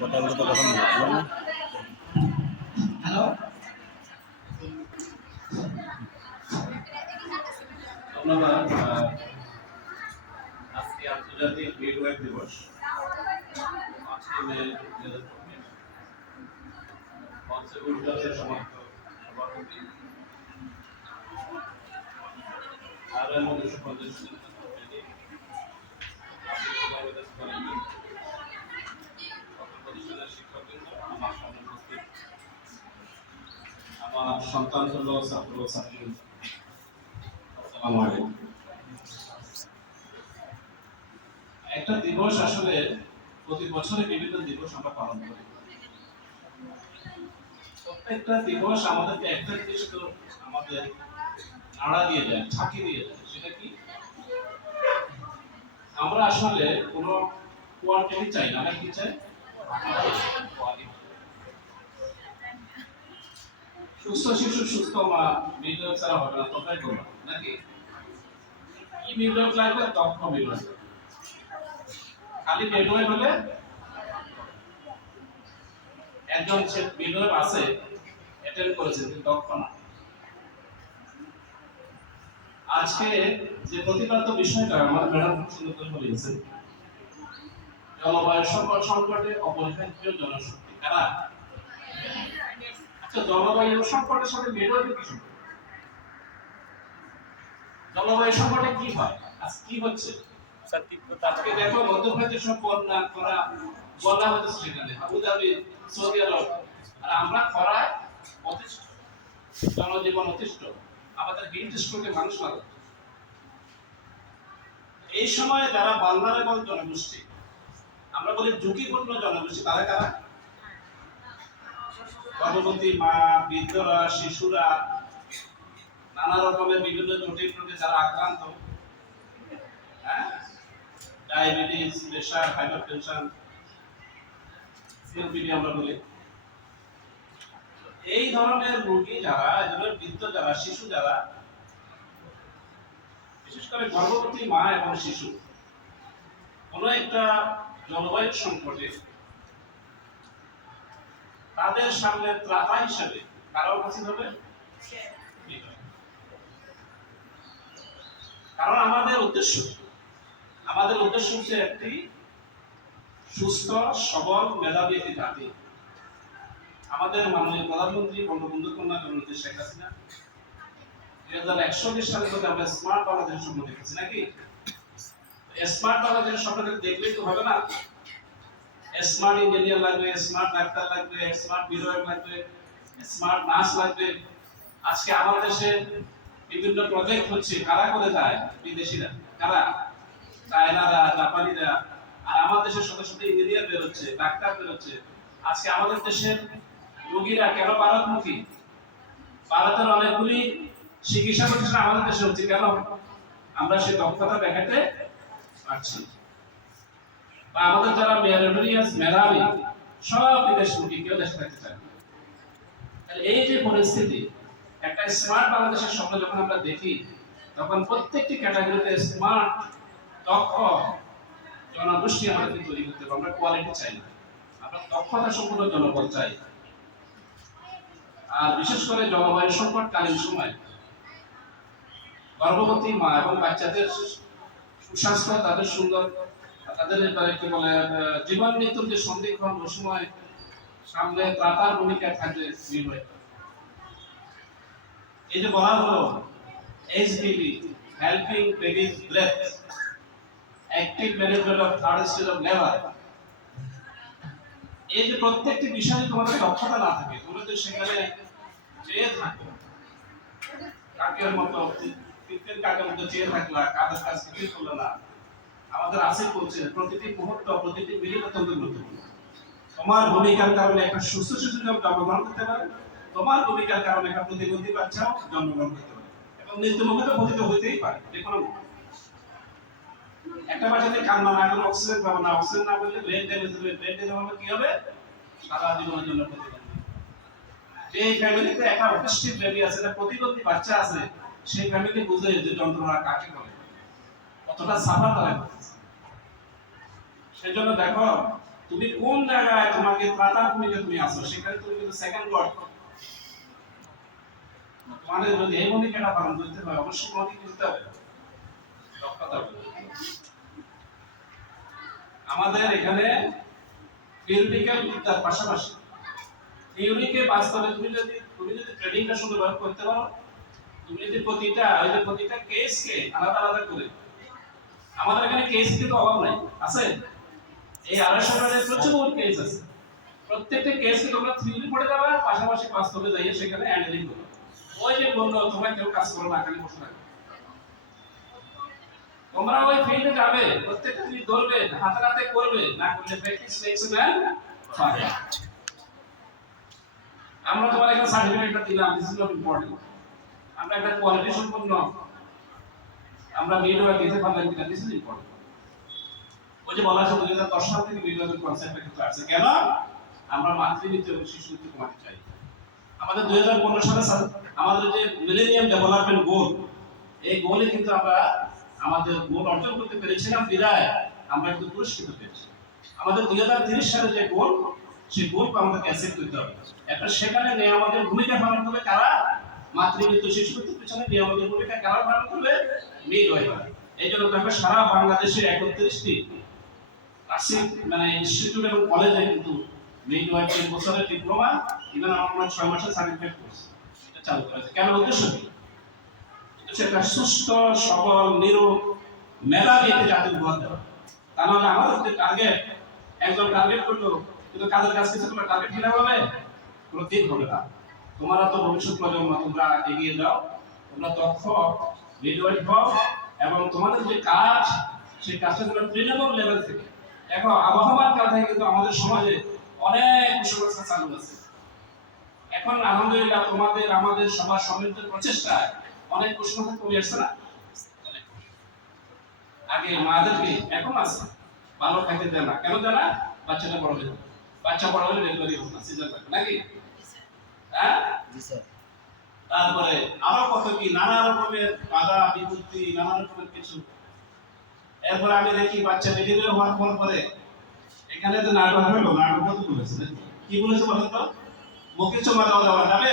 কথাগুলো তো তখন বললাম না। হ্যালো, ধন্যবাদ। আজকে আন্তর্জাতিক মিডওয়াইফ দিবস। 5 মে 2024 পঞ্চগড়ের সমাপ্ত সভাপতি আর এর মধ্যে সুপ্রদেশ শিক্ষকবৃন্দ, আমার সামনে উপস্থিত আমার সন্তান ছাত্র ছাত্রী, আসসালামু আলাইকুম। একটা দিবস আসলে প্রতি বছরে বিভিন্ন দিবস আমরা পালন করি। প্রত্যেকটা দিবস আমাদেরকে একটা জিনিস তো আমাদের নাড়া দিয়ে যায়, ঝাঁকি দিয়ে যায়। সেটা কি? আমরা আসলে কোনো কোয়ান্টিটি চাই না, আমরা কি চাই? সুস্থ শিশু সুস্থ মা, মিডওয়াইফ ছাড়া হবে না, তোমরাই বলো নাকি? কি মিডওয়াইফ লাগবে? দক্ষ মিডওয়াইফ। খালি মিডওয়াইফ হলে একজন মিডওয়াইফ আছে, অ্যাটেন্ড করেছে, কিন্তু দক্ষ না। আজকে যে প্রতিপাদ্য বিষয়টা আমার ম্যাডাম খুব সুন্দর করে বলেছেন, জলবায়ু সংকটে অপরিহার্য জনশক্তি কারা? আচ্ছা, জলবায়ু সংকটের সাথে মিডওয়াইফের কি সম্পর্ক? জলবায়ু সংকটে কি হয়? আজ কি হচ্ছে? আজকে দেখো মধ্যপ্রদেশ সব বন্যা খরা, বন্যা হচ্ছে সেখানে আবুধাবি, সৌদি আরব, আর আমরা খরায় অতিষ্ঠ, জনজীবন অতিষ্ঠ, আমাদের হিট স্ট্রোকে মানুষ মারা। এই সময়ে যারা ভালনারেবল জনগোষ্ঠী, আমরা বলি ঝুঁকিপূর্ণ জনগোষ্ঠী, তারা কারা? গর্ভবতী মা, বৃদ্ধরা, শিশুরা, নানা রকমের বিভিন্ন জটিল রোগে যারা আক্রান্ত, হ্যাঁ, ডায়াবেটিস, প্রেশার, হাইপারটেনশন, সিওপিডি আমরা বলি। এই ধরনের রোগী যারা, এদের বৃদ্ধ যারা, শিশু যারা, বিশেষ করে গর্ভবতী মা এবং শিশু, কোন একটা জলবায়ু সংকটে তাদের সামনে ত্রাতা হিসেবে কারো কাছে হবে। কারণ আমাদের উদ্দেশ্য হচ্ছে একটি সুস্থ সবল মেধাবী একটি জাতি। আমাদের মাননীয় প্রধানমন্ত্রী বঙ্গবন্ধু কন্যা জননেত্রী শেখ হাসিনা 2041 সালে থেকে আমরা স্মার্ট বাংলাদেশের স্বপ্ন দেখেছি নাকি? স্মার্ট বাংলাদেশের স্বপ্ন দেখলেই তো হবে না। স্মার্ট ইঞ্জিনিয়ার লাগবে, স্মার্ট ডাক্তার লাগবে, স্মার্ট বিরোধ লাগবে, স্মার্ট নার্স লাগবে। আজকে আমাদের দেশে বিভিন্ন প্রজেক্ট হচ্ছে, কারা করে যায়? বিদেশিরা। কারা? চায়নারা, জাপানিরা। আর আমাদের দেশের সাথে সাথে ইঞ্জিনিয়ার বের হচ্ছে, ডাক্তার বের হচ্ছে। আজকে আমাদের দেশের রোগীরা কেন ভারতমুখী? ভারতের অনেকগুলি চিকিৎসা প্রতিষ্ঠান আমাদের দেশে হচ্ছে, কেন? আমরা সেই দক্ষতা দেখাতে পারছি। বা আমাদের যারা মেরিটোরিয়াস, মেধাবী, সব বিদেশমুখী, কেউ দেশে থাকতে চায় না। এই যে পরিস্থিতি, একটা স্মার্ট বাংলাদেশের স্বপ্ন যখন আমরা দেখি, তখন প্রত্যেকটি ক্যাটাগরিতে স্মার্ট দক্ষ জনগোষ্ঠী আমাদেরকে তৈরি করতে হবে। আমরা কোয়ালিটি চাই না, আমরা দক্ষতা সম্পন্ন জনবল চাই। আর বিশেষ করে জলবায়ু সংকটকালীন সময় গর্ভবতী মা এবং বাচ্চাদের সুস্বাস্থ্য, তাদের সুন্দর, তাদের কি বলে জীবন মৃত্যুর যে সন্ধিক্ষণ, ওই সময় সামনে ত্রাতার ভূমিকা থাকবে। এই যে বলা হলো HBB, helping babies breathe, active management of third stage of labour. এই যে প্রত্যেকটি বিষয়ে তোমাদের দক্ষতা না থাকে, তোমরা তো সেখানে চেয়ে থাকো কাকের মতো, কৃত্রিম কাকের মতো চেয়ে থাকলা, কাজের কাজ কিছুই করলো না। আমাদের আছে বলছে প্রতিটি মুহূর্ত, প্রতিটি মিনিট অত্যন্ত গুরুত্বপূর্ণ। তোমার ভূমিকার কারণে একটা সুস্থ শিশু জন্মগ্রহণ করতে পারে, তোমার ভূমিকার কারণে একটা প্রতিবন্ধী বাচ্চাও জন্মগ্রহণ করতে পারে, এবং মৃত্যুমুখে তো পতিত হইতেই পারে যে কোনো। একটা বাচ্চাতে কান্না না করে অক্সিজেন পাবে না, অক্সিজেন না পেলে ব্রেন ড্যামেজ হবে, ব্রেন ড্যামেজ হলে কি হবে? সারা জীবনের জন্য প্রতিবন্ধী। যে ফ্যামিলিতে একটা অটিস্টিক বেবি আছে, একটা প্রতিবন্ধী বাচ্চা আছে, সেই ফ্যামিলি বুঝে যে যন্ত্রণা কাকে বলে, কতটা সাফার তারা করতেছে। সেজন্য দেখো তুমি কোন জায়গায় তোমাকে ত্রাতার ভূমিকা তুমি আছো, সেখানে তুমি কিন্তু সেকেন্ড গড। মানে যদি এই ভূমিকাটা পালন করতে হয়, অবশ্যই তোমাকে করতে হবে, দক্ষতা হবে। আমাদের এখানে থিওরিটিক্যাল বিদ্যার পাশাপাশি থিওরিকে বাস্তবে তুমি যদি ট্রেনিংটা সুন্দরভাবে করতে পারো, তুমি যদি প্রতিটা কেসকে আলাদা আলাদা করে, আমাদের এখানে কেস কিন্তু অভাব নাই, আছে এই 250 টাকার প্রচুর কেস আছে। প্রত্যেকটা কেসকে তোমরা থিওরি পড়ে যাবে, পাশাপাশি বাস্তবে যাইয়ে সেখানে হ্যান্ডেলিং করবে। ওই যে বললো তোমরা কেউ কাজ করো না, খালি বসে থাকো, তোমরা ওই ফিল্ডে যাবে, প্রত্যেকটা জিনিস ধরবে, হাতে হাতে করবে, না করলে প্র্যাকটিস মেক্স ম্যান পারফেক্ট। আমরা তোমার এখানে সার্টিফিকেটটা দিলাম, দিস ইজ নট ইম্পর্টেন্ট, আমরা একটা কোয়ালিটি সম্পন্ন আমরা ভিডিও দিতে পারলাম কিনা, দিস ইজ ইম্পর্টেন্ট। ওই যে বলা আছে 2010 সাল থেকে ভিডিওর কনসেপ্টটা কিন্তু আসছে, কেন আমরা মাতৃবৃত্তি এবং শিশুবৃত্তি কমাতে চাই। আমাদের 2015 সালে আমাদের যে মিলেনিয়াম ডেভেলপমেন্ট গোল, এই গোলে কিন্তু আমরা আমাদের গোল অর্জন করতে পেরেছিলাম, বিদায় আমরা কিন্তু পুরস্কৃত পেয়েছি। আমাদের 2030 সালে যে গোল, সেই গোলকে আমাদেরকে অ্যাচিভ করতে হবে। একটা সেখানে নিয়ে আমাদের ভূমিকা পালন করবে কারা, মাতৃবৃত্তি শিশুবৃত্তির পিছনে নিয়ে আমাদের ভূমিকা কারা পালন করবে, মিডওয়াইফার। এই জন্য দেখবে সারা বাংলাদেশে 31টি নার্সিং মানে ইনস্টিটিউট এবং কলেজে কিন্তু মিডওয়াইফারি বছরের ডিপ্লোমা, ইভেন আমরা 6 মাসের সার্টিফিকেট কোর্স এটা চালু করেছে। কেন উদ্দেশ্য কি? সেটা সুস্থ সবল নিরোগ মেধাবী একটি জাতির উপহার দেওয়া। তা নাহলে আমাদের যে টার্গেট, একজন টার্গেট করলো কিন্তু কাজের কাজ কিছু তোমার টার্গেট কিনা হবে, কোনো দিক হবে না। তোমরা তো ভবিষ্যৎ প্রজন্ম, তোমরা এগিয়ে যাও, তোমরা দক্ষ মিডওয়াইফ হও, এবং তোমাদের যে কাজ, সেই কাজটা তোমরা তৃণমূল লেভেল থেকে। এখন আবহাওয়ার কাল থেকে কিন্তু আমাদের সমাজে অনেক কুসংস্কার চালু আছে। এখন আলহামদুলিল্লাহ তোমাদের আমাদের সবার সম্মিলিত প্রচেষ্টায় অনেক কুসংস্কার কমে আসছে না। আগে মাদেরকে এখন আছে ভালো খাইতে দেয় না, কেন দেয় না? বাচ্চাটা বড় হয়ে যাবে, বাচ্চা বড় হলে ডেলিভারি হবে না, সিজার লাগবে নাকি? হ্যাঁ, তারপরে আরো কত কি নানা রকমের বাধা বিপত্তি, নানা রকমের কিছু। এরপরে আমি দেখি বাচ্চা ডেলিভারি হওয়ার পরে এখানে যে নাটক হলো, নাটক কত বলেছে, কি বলেছে বলেন তো? মুখে চুমা দেওয়া যাওয়া যাবে?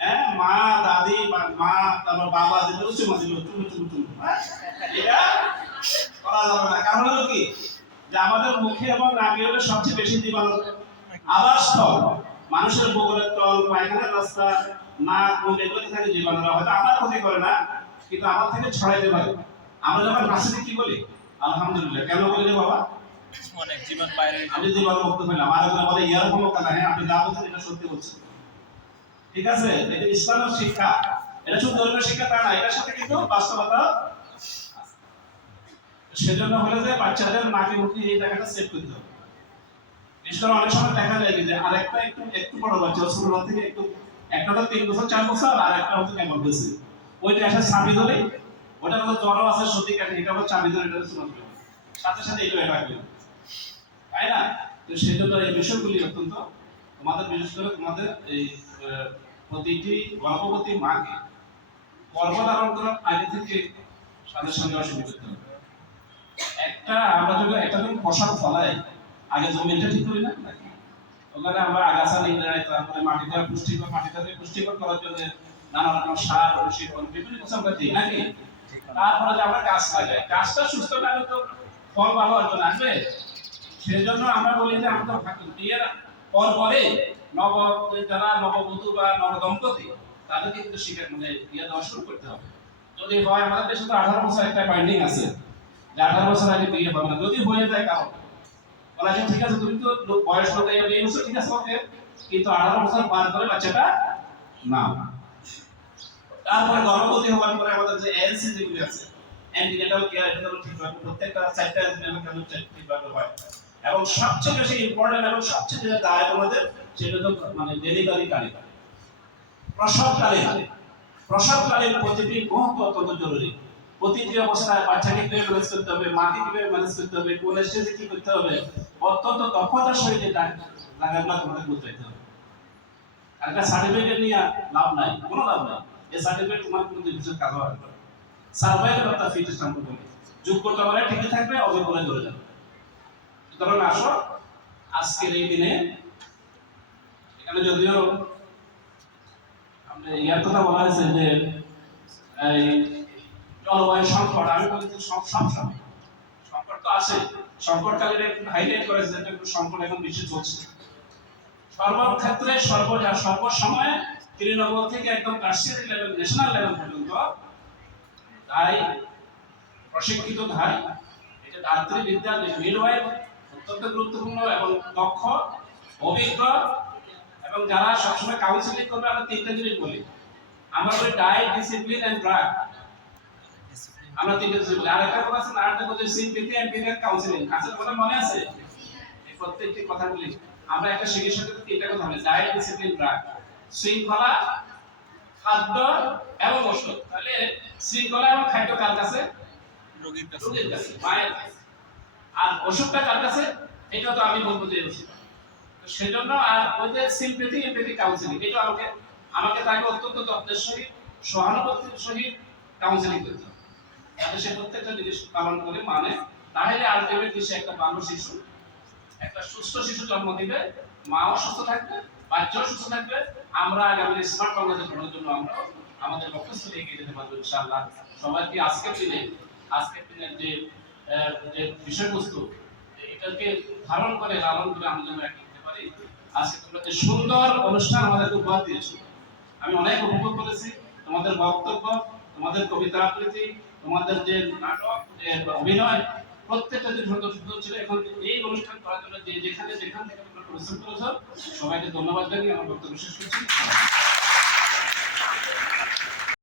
হ্যাঁ, মা দাদি মা তারপর বাবা দিল চুমা দিল, চুমু চুমু চুমু, এটা করা যাবে না। কারণ হলো কি, যে আমাদের মুখে এবং নাকে হলো সবচেয়ে বেশি জীবাণু আবাসস্থল, মানুষের বগলের তল, পায়খানার রাস্তা, নাক মুখ এগুলোতে থাকে জীবাণুরা। হয়তো আমার ক্ষতি করে না, কিন্তু আমার থেকে ছড়াইতে পারে। আমরা যখন হাসিতে কি বলি? আলহামদুলিল্লাহ। কেন বলি রে বাবা? অনেক জীবন বাইরে, আমি জীবাণু মুক্ত হইলাম। আর একজন বলে ইয়ার কোনো কথা, হ্যাঁ আপনি যা বলছেন এটা সত্যি বলছেন, ঠিক আছে? এটা ইসলামের শিক্ষা, এটা শুধু ধর্মীয় শিক্ষা তা না, এটার সাথে কিন্তু বাস্তবতা। সেজন্য হলে যে বাচ্চাদের নাকি মুখে এই জায়গাটা সেট করতে হবে। বিশেষ করে অনেক সময় দেখা যায় যে আরেকটা একটু বড় বাচ্চা, ছোটবেলা থেকে একটু, একটা তো 3 বছর 4 বছর, আর একটা হচ্ছে কেমন হয়েছে, ওইটা এসে চাবি ধরে, ওটা হচ্ছে জ্বর আছে সর্দি কাটে, এটা হচ্ছে চাবি ধরে, এটা হচ্ছে সাথে সাথে এটা রাখবে, তাই না? তো সেই জন্য এই বিষয়গুলি অত্যন্ত তোমাদের, বিশেষ করে তোমাদের এই প্রতিটি গর্ভবতী মাকে গর্ভধারণ করার আগে থেকে তাদের সঙ্গে শুরু করতে হবে। আমরা যখন একটা যখন ফসল ফলাই, আগে জমিটা ঠিক করি না, ওখানে আমরা আগাছা নিয়ে যাই, তারপরে মাটিটা পুষ্টিকর করার জন্য নানা রকম সার, বিভিন্ন কিছু আমরা দিই নাকি? তারপরে যে আমরা গাছ লাগাই, গাছটা সুস্থ থাকলে তো ফল ভালো অর্জন আসবে। সেজন্য আমরা বলি যে আমাদের বিয়ের পরে যারা নববধূ বা নবদম্পতি, তাদেরকে কিন্তু শিক্ষা মানে বিয়ে দেওয়া শুরু করতে হবে। যদি হয়, আমাদের দেশে তো 18 বছর একটা বাইন্ডিং আছে, যে 18 বছর আগে বিয়ে হবে না। যদি হয়ে যায় কারো বলা যায় ঠিক আছে, তুমি তো বয়স হতে 20 বছর, ঠিক আছে ওকে, কিন্তু 18 বছর পার করে বাচ্চাটা না। তারপরে গর্ভবতী হওয়ার পরে আমাদের যে এনসি যেগুলো আছে, অ্যান্টিনেটাল কেয়ার, এটা হলো ঠিকভাবে প্রত্যেকটা 4টা অ্যান্টিনেটাল কেয়ার ঠিকভাবে হয়। এবং সবচেয়ে বেশি ইম্পর্টেন্ট এবং সবচেয়ে যেটা দায় আমাদের, সেটা তো মানে ডেলিভারি কালীন, প্রসবকালীন প্রতিটি মুহূর্ত অত্যন্ত জরুরি। প্রতিটি অবস্থায় বাচ্চাকে কিভাবে ম্যানেজ করতে হবে, মাকে কিভাবে ম্যানেজ করতে হবে, কোন স্টেজে কি করতে হবে, অত্যন্ত দক্ষতার সহিত জায়গাগুলো তোমাদের বুঝতে হবে। একটা সার্টিফিকেট নিয়ে লাভ নাই, কোনো লাভ নাই। এই সার্টিফিকেট তোমার কোনো কিছু কাজ হবে না। সার্ভাইভাল অফ দ্য ফিটেস্ট আমরা বলি, যোগ্যতা মানে ঠিকই থাকবে, অযোগ্য হলে ধরে যাবে। সুতরাং আসো আজকের এই দিনে এখানে যদিও আমরা ইয়ার কথা বলা হয়েছে যে এই জলবায়ু সংকট, আমি বলছি সব সময় সংকট তো আছে, সংকটকালীন একটু হাইলাইট করেছে যে একটু সংকট এখন বেশি চলছে সর্বক্ষেত্রে সর্বসময়ে তৃণমূল থেকে একদম কাশ্মীর লেভেল ন্যাশনাল লেভেল পর্যন্ত তাই প্রশিক্ষিত ধাই এটা দাত্রীবিদ্যা যে মিডওয়াইফ অত্যন্ত গুরুত্বপূর্ণ এবং দক্ষ অভিজ্ঞ এবং যারা সবসময় কাউন্সিলিং করবে। আমরা তিনটা জিনিস বলি, আমরা বলি ডায়েট, ডিসিপ্লিন এন্ড ড্রাগ, আমরা তিনটা জিনিস বলি। আর একটা কথা আছে, আরেকটা কথা সিম্পথি এন্ড পিরিয়ড কাউন্সিলিং, কাছে কথা মনে আছে? এই প্রত্যেকটি কথা বলি আমরা একটা শিক্ষার সাথে তিনটা কথা বলি, ডায়েট, ডিসিপ্লিন, ড্রাগ, শৃঙ্খলা, খাদ্য এবং ওষুধ। তাহলে শৃঙ্খলা এবং খাদ্য কার কাছে? রোগীর কাছে, মায়ের কাছে। আর ওষুধটা কার কাছে? এটা তো আমি বলবো যে ওষুধ। তো সেজন্য আর ওই যে সিম্পথি এমপ্যাথি কাউন্সিলিং, এটা আমাকে তাকে অত্যন্ত যত্নের সহিত সহানুভূতির সহিত কাউন্সিলিং করতে হবে, যাতে সে প্রত্যেকটা জিনিস পালন করে মানে, তাহলে আলটিমেটলি সে একটা ভালো শিশু, একটা সুস্থ শিশু জন্ম দিবে, মাও সুস্থ থাকবে, বাচ্চাও সুস্থ থাকবে। আমরা আগামী স্মার্ট বাংলাদেশ গড়ার জন্য আমরা আমাদের লক্ষ্যস্থলে এগিয়ে যেতে পারবো ইনশাআল্লাহ। সবাইকে আজকের দিনের যে বিষয়বস্তু এটাকে ধারণ করে লালন করে আমরা যেন এগিয়ে যেতে পারি। আজকে তোমরা যে সুন্দর অনুষ্ঠান আমাদেরকে উপহার দিয়েছো, আমি অনেক উপভোগ করেছি। তোমাদের বক্তব্য, তোমাদের কবিতা আবৃত্তি, তোমাদের যে নাটক, যে অভিনয়, প্রত্যেকটা যে সুন্দর সুন্দর ছিল। এখন এই অনুষ্ঠান করার জন্য যেখান থেকে তোমরা পরিশ্রম করেছো, সবাইকে ধন্যবাদ জানিয়ে আমার বক্তব্য শেষ করছি।